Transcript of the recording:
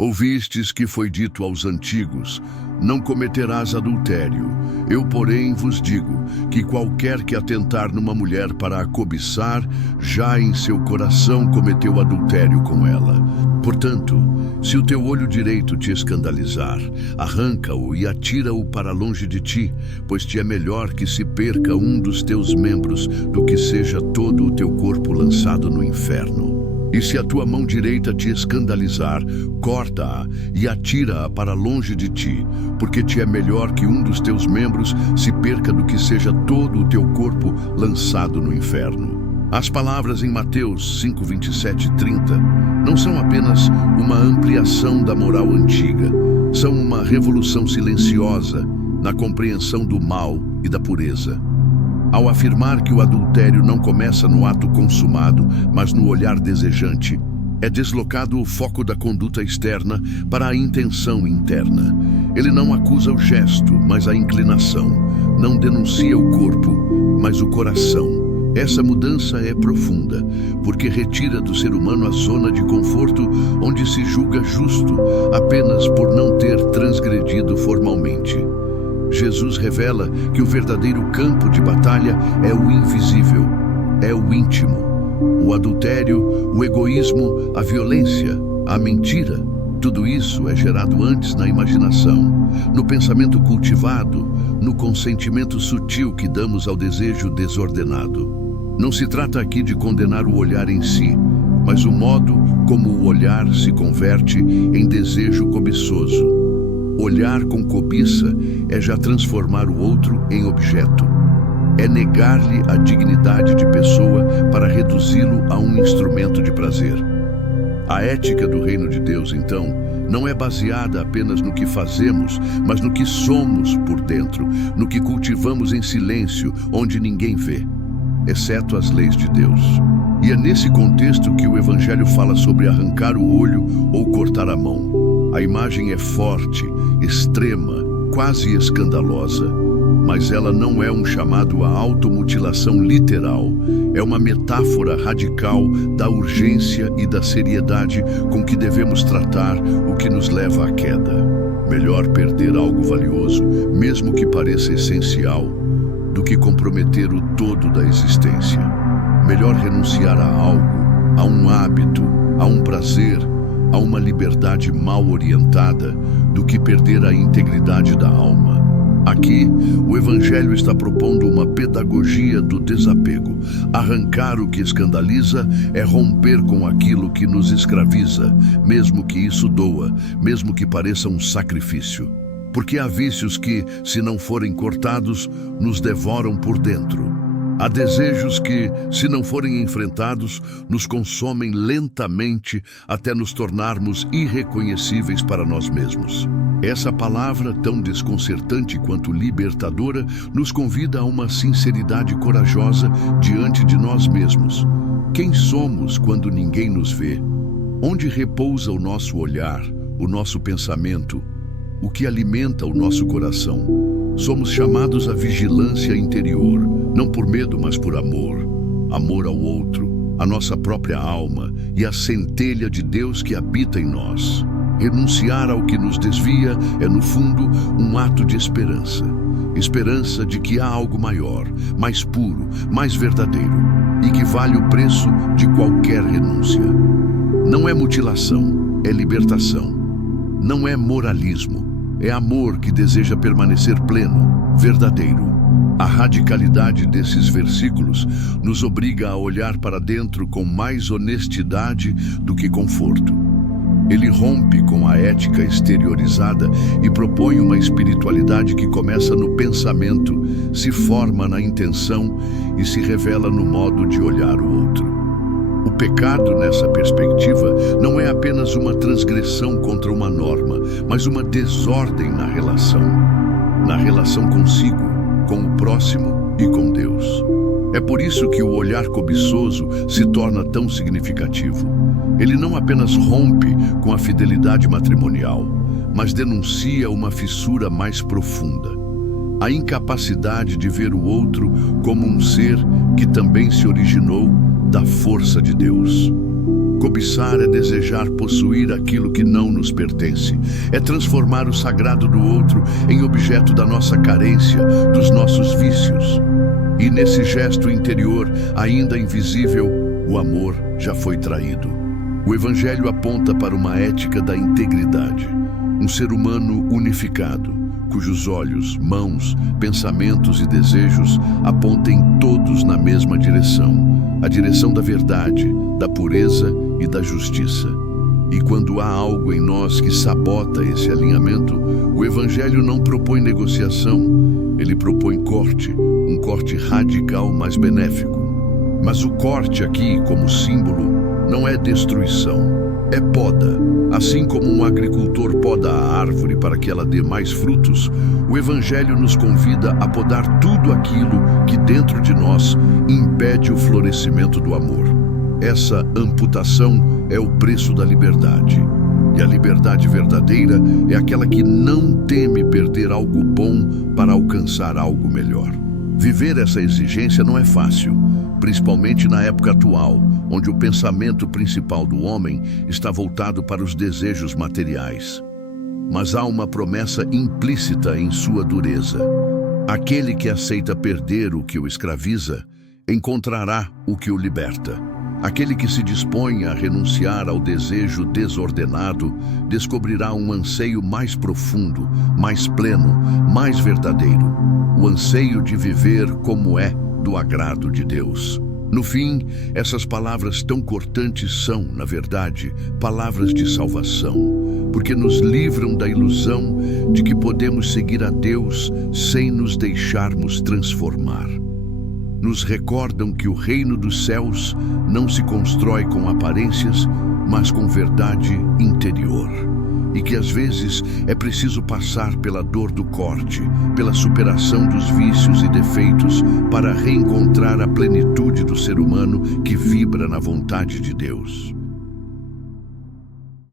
Ouvistes que foi dito aos antigos: não cometerás adultério. Eu, porém, vos digo que qualquer que atentar numa mulher para a cobiçar, já em seu coração cometeu adultério com ela. Portanto, se o teu olho direito te escandalizar, arranca-o e atira-o para longe de ti, pois te é melhor que se perca um dos teus membros do que seja todo o teu corpo lançado no inferno. E se a tua mão direita te escandalizar, corta-a e atira-a para longe de ti, porque te é melhor que um dos teus membros se perca do que seja todo o teu corpo lançado no inferno. As palavras em Mateus 5, 27 e 30 não são apenas uma ampliação da moral antiga, são uma revolução silenciosa na compreensão do mal e da pureza. Ao afirmar que o adultério não começa no ato consumado, mas no olhar desejante, é deslocado o foco da conduta externa para a intenção interna. Ele não acusa o gesto, mas a inclinação. Não denuncia o corpo, mas o coração. Essa mudança é profunda, porque retira do ser humano a zona de conforto onde se julga justo apenas por não ter transgredido formalmente. Jesus revela que o verdadeiro campo de batalha é o invisível, é o íntimo. O adultério, o egoísmo, a violência, a mentira, tudo isso é gerado antes na imaginação, no pensamento cultivado, no consentimento sutil que damos ao desejo desordenado. Não se trata aqui de condenar o olhar em si, mas o modo como o olhar se converte em desejo cobiçoso. Olhar com cobiça é já transformar o outro em objeto. É negar-lhe a dignidade de pessoa para reduzi-lo a um instrumento de prazer. A ética do reino de Deus, então, não é baseada apenas no que fazemos, mas no que somos por dentro, no que cultivamos em silêncio, onde ninguém vê, exceto as leis de Deus. E é nesse contexto que o Evangelho fala sobre arrancar o olho ou cortar a mão. A imagem é forte, extrema, quase escandalosa, mas ela não é um chamado à automutilação literal. É uma metáfora radical da urgência e da seriedade com que devemos tratar o que nos leva à queda. Melhor perder algo valioso, mesmo que pareça essencial, do que comprometer o todo da existência. Melhor renunciar a algo, a um hábito, a um prazer, a uma liberdade mal orientada, do que perder a integridade da alma. Aqui, o Evangelho está propondo uma pedagogia do desapego. Arrancar o que escandaliza é romper com aquilo que nos escraviza, mesmo que isso doa, mesmo que pareça um sacrifício. Porque há vícios que, se não forem cortados, nos devoram por dentro. Há desejos que, se não forem enfrentados, nos consomem lentamente até nos tornarmos irreconhecíveis para nós mesmos. Essa palavra, tão desconcertante quanto libertadora, nos convida a uma sinceridade corajosa diante de nós mesmos. Quem somos quando ninguém nos vê? Onde repousa o nosso olhar, o nosso pensamento, o que alimenta o nosso coração? Somos chamados à vigilância interior, não por medo, mas por amor. Amor ao outro, à nossa própria alma e à centelha de Deus que habita em nós. Renunciar ao que nos desvia é, no fundo, um ato de esperança. Esperança de que há algo maior, mais puro, mais verdadeiro e que vale o preço de qualquer renúncia. Não é mutilação, é libertação. Não é moralismo. É amor que deseja permanecer pleno, verdadeiro. A radicalidade desses versículos nos obriga a olhar para dentro com mais honestidade do que conforto. Ele rompe com a ética exteriorizada e propõe uma espiritualidade que começa no pensamento, se forma na intenção e se revela no modo de olhar o outro. O pecado, nessa perspectiva, não é apenas uma transgressão contra uma norma, mas uma desordem na relação consigo, com o próximo e com Deus. É por isso que o olhar cobiçoso se torna tão significativo. Ele não apenas rompe com a fidelidade matrimonial, mas denuncia uma fissura mais profunda. A incapacidade de ver o outro como um ser que também se originou da força de Deus. Cobiçar é desejar possuir aquilo que não nos pertence. É transformar o sagrado do outro em objeto da nossa carência, dos nossos vícios. E nesse gesto interior, ainda invisível, o amor já foi traído. O Evangelho aponta para uma ética da integridade. Um ser humano unificado, cujos olhos, mãos, pensamentos e desejos apontem todos na mesma direção, a direção da verdade, da pureza e da justiça. E quando há algo em nós que sabota esse alinhamento, o Evangelho não propõe negociação, ele propõe corte, um corte radical, mas benéfico. Mas o corte aqui, como símbolo, não é destruição, é poda. Assim como um agricultor poda a árvore para que ela dê mais frutos, o Evangelho nos convida a podar tudo aquilo que dentro de nós impede o florescimento do amor. Essa amputação é o preço da liberdade. E a liberdade verdadeira é aquela que não teme perder algo bom para alcançar algo melhor. Viver essa exigência não é fácil, principalmente na época atual, onde o pensamento principal do homem está voltado para os desejos materiais. Mas há uma promessa implícita em sua dureza. Aquele que aceita perder o que o escraviza, encontrará o que o liberta. Aquele que se dispõe a renunciar ao desejo desordenado, descobrirá um anseio mais profundo, mais pleno, mais verdadeiro. O anseio de viver como é do agrado de Deus. No fim, essas palavras tão cortantes são, na verdade, palavras de salvação, porque nos livram da ilusão de que podemos seguir a Deus sem nos deixarmos transformar. Nos recordam que o reino dos céus não se constrói com aparências, mas com verdade interior. E que às vezes é preciso passar pela dor do corte, pela superação dos vícios e defeitos para reencontrar a plenitude do ser humano que vibra na vontade de Deus.